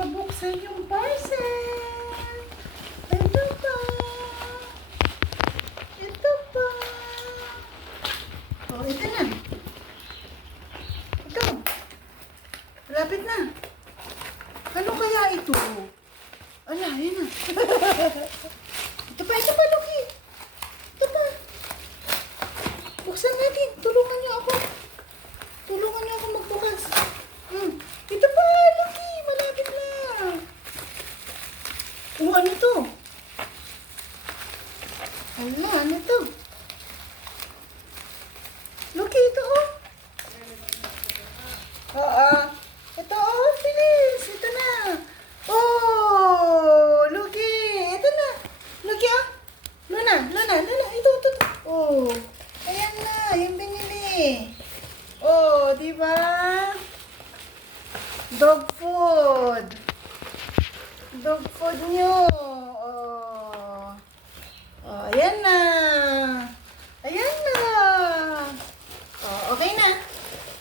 mabuksan yung parcel. Ito pa. Ito pa. Oh, ito na. Ito. Malapit na. Ano kaya ito? Ala, yan na. Ito pa, Luki. Ito pa. Buksan natin. Tulungan niyo ako. Tulungan niyo ako magbukas. Ito pa, Luki. Malapit na. Oh, ano to? Ala, ano to? Luki, ito oh. Oo. Ito oh, bilis. Ito na. Oh, Luki. Ito na. Luki ah. Luna. Ito. Oh. Ayan na, yung binili. Oh, di ba? Dog food. Dog food nyo. Oh. Oh, ayan na.